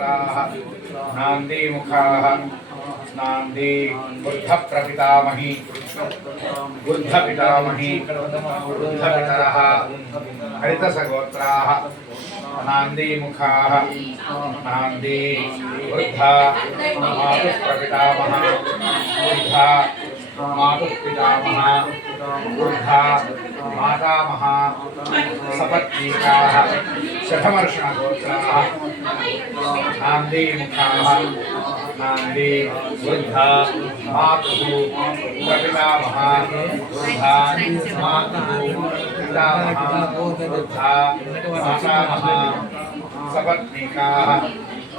गोत्राः नान्दीमुखाः नान्दी बुद्धप्रपितामही बुद्धपितामही बुद्धपितरः हरितसगोत्राः नान्दीमुखाः नान्दी वृद्धा मातुः वृद्धा मातुः पितामहा वृद्धा मातामहा सपत्नीकाः शठमर्षणगोत्राः नान्दीमुखाः नान्दी वृद्धा मातुः प्रपितामहा वृद्धा मातुः पितामहा वृद्धा मातामहा सपत्नीकाः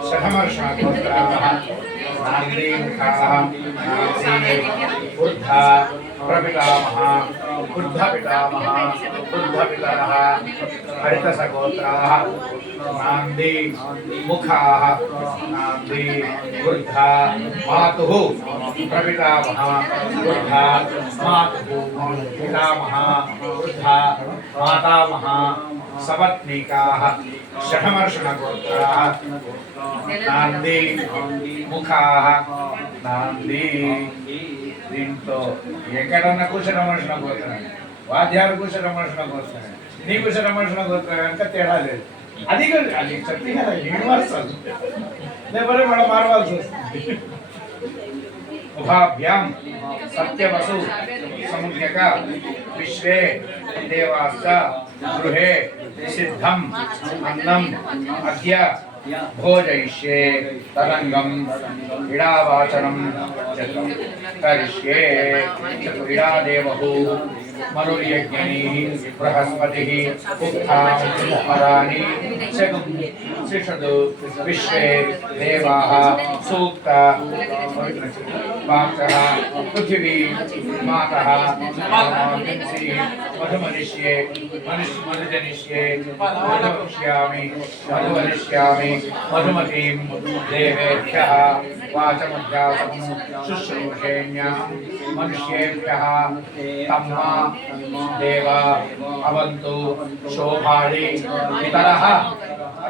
शठमर्षणगोत्राः वृद्धा प्रपितामहा बुद्धपितामहा बुद्धपितरः हरितसगोत्राः, नान्दी, मुखाः, नान्दी वृद्धा मातुः प्रपितामहा वृद्धा मातुः पितामहा वृद्धा मातामहा सपत्नीकाः शठमर्षणगोत्राः नान्दी ముఖాహ నాంది దీంతో ఎక్కడన్నా కుశలమర్షణ పోతున్నాడు వాద్యాలు కుశలమర్షణ పోతున్నాడు నీ కుశలమర్షణ పోతున్నాడు కనుక తేడా లేదు అది కాదు, అది సత్యం కదా యూనివర్సల్ లేకపోతే మనం మారవలసి వస్తుంది उभाभ्यां सत्यवसु समुद्यक, विश्वे देवाश्च गृहे सिद्धम् अन्नम् अद्य भोजयिष्ये तरङ्गम् क्रीडावाचनं करिष्ये क्रीडादेवहु मरुर्यज्ञैः बृहस्पतिः उत्थां पराणि च शिषदु विश्वे देवाः सूक्त वाक्तः पृथिवी, मातः मधुमनिष्ये मधुजनिष्ये मधुवक्ष्यामि मधुवनिष्यामि मधुमतीं देवेभ्यः वाचमभ्यासं शुश्रूषेण्यां, मनुष्येभ्यः, तम्मा, देवा भवन्तु शोभाणि पितरः।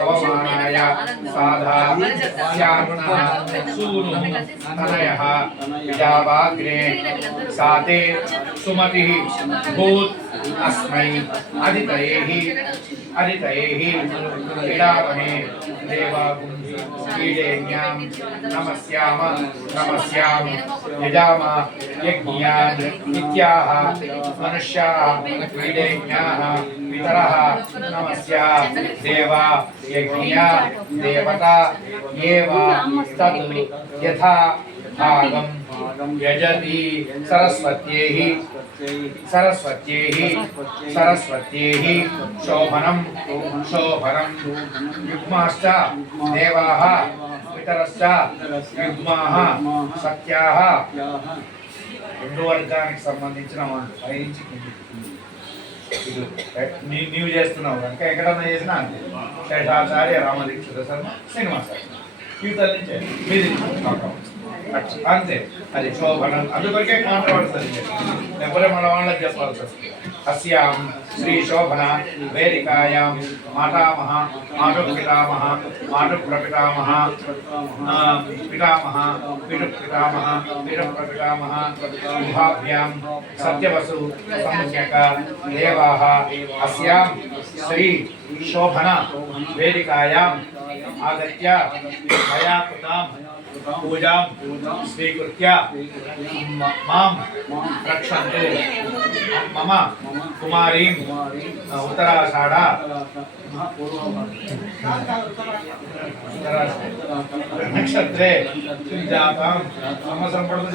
अवमानाय साधा स्यात्नः सूनु तनयः विजावाग्रे सा ते सुमतिः भूत् अस्मै। अदितये अदितये क्रीडामहे देवागुम् कीडेन्यां नमस्याम नमस्यां यजाम, यज्ञान् नित्याः, मनुष्याः कीडेन्याः पितरः, नमस्या, देवा, यज्ञा, देवता एव तद् यथा भागम यजति सरस्वत्यैः सरस्वत्यैः सरस्वत्यैः शोभनं शोभनं युग्माश्च देवाः पितरश्च युग्माः सत्याः రెండు వర్గానికి సంబంధించిన పైనుంచి నీవు చేస్తున్నావు. ఇంకా ఎక్కడన్నా చేసినా శేషాచార్య రామదీక్షిత శర్మ శ్రీనివాసాచార్య సార్ ఇవతల మీది అంతే. అది శోభనం అందుకొరికే కాంట్రవర్సీ లేకపోతే మన వాళ్ళకి చెప్పాల్సి వస్తుంది అస్యాం శ్రీ శోభన వేదికాయాం మాతామహ మాటు పితామహ మాటు ప్రపితామహ పితామహ పిటు పితామహ పిటు ప్రపితామహ ఉభాభ్యాం సత్యవసు సముద్యక దేవాः అస్యాం శ్రీ శోభన వేదికాయాం आगत्य मया पूजा स्वीकृत्य माँ रक्षन्तु। मम कुमारी उत्तराषाढ़ा नक्षत्रे संपर्क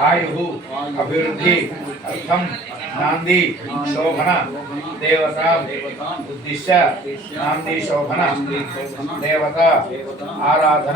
आयु अभिवृद्धि अर्थम नांदी शोभन देवता उद्दिश्य नांदी शोभन देवता आराधना